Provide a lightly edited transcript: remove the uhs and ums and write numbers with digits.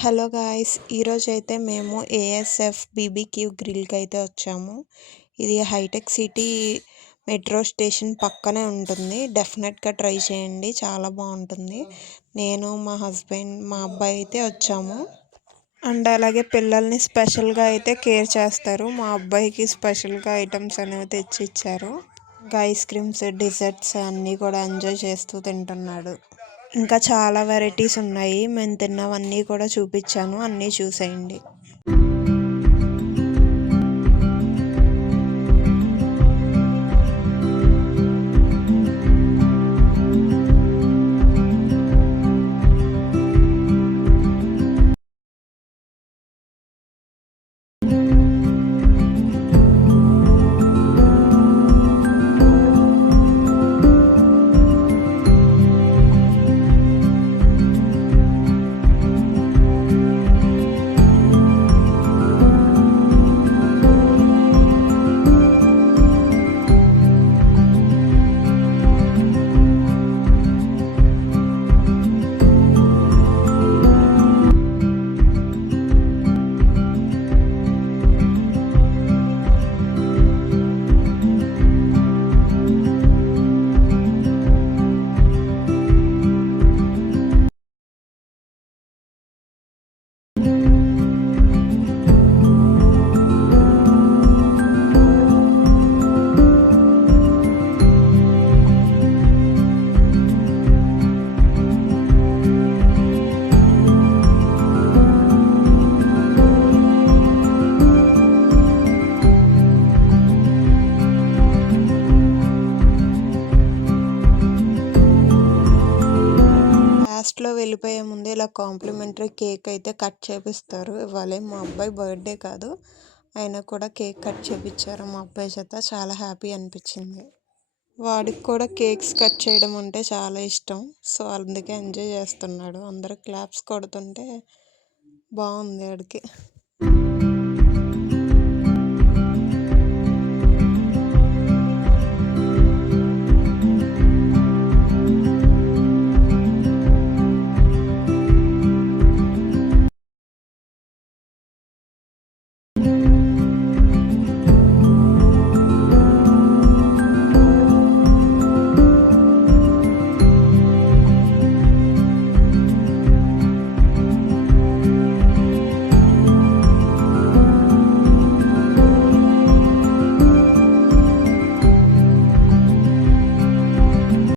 Hello guys, ఈరోజైతే మేము ASF BBQ గ్రిల్కి అయితే వచ్చాము. ఇది హైటెక్ సిటీ మెట్రో స్టేషన్ పక్కనే ఉంటుంది. డెఫినెట్గా ట్రై చేయండి, చాలా బాగుంటుంది. నేను, మా హస్బెండ్, మా అబ్బాయి అయితే వచ్చాము. అండ్ అలాగే పిల్లల్ని స్పెషల్గా అయితే కేర్ చేస్తారు. మా అబ్బాయికి స్పెషల్గా ఐటమ్స్ అనేవి తెచ్చి ఇచ్చారు. ఇంకా ఐస్ క్రీమ్స్, డిజర్ట్స్ అన్నీ కూడా ఎంజాయ్ చేస్తూ తింటున్నాడు. ఇంకా చాలా వెరైటీస్ ఉన్నాయి. మేము తిన్నవన్నీ కూడా చూపించాను, అన్నీ చూసేయండి. లాస్ట్లో వెళ్ళిపోయే ముందు ఇలా కాంప్లిమెంటరీ కేక్ అయితే కట్ చేపిస్తారు. ఇవాళ మా అబ్బాయి బర్త్డే కాదు, అయినా కూడా కేక్ కట్ చేపించారు మా అబ్బాయి చేత. చాలా హ్యాపీ అనిపించింది. వాడికి కూడా కేక్స్ కట్ చేయడం అంటే చాలా ఇష్టం. సో అందుకే ఎంజాయ్ చేస్తున్నాడు. అందరూ క్లాప్స్ కొడుతుంటే బాగుంది వాడికి.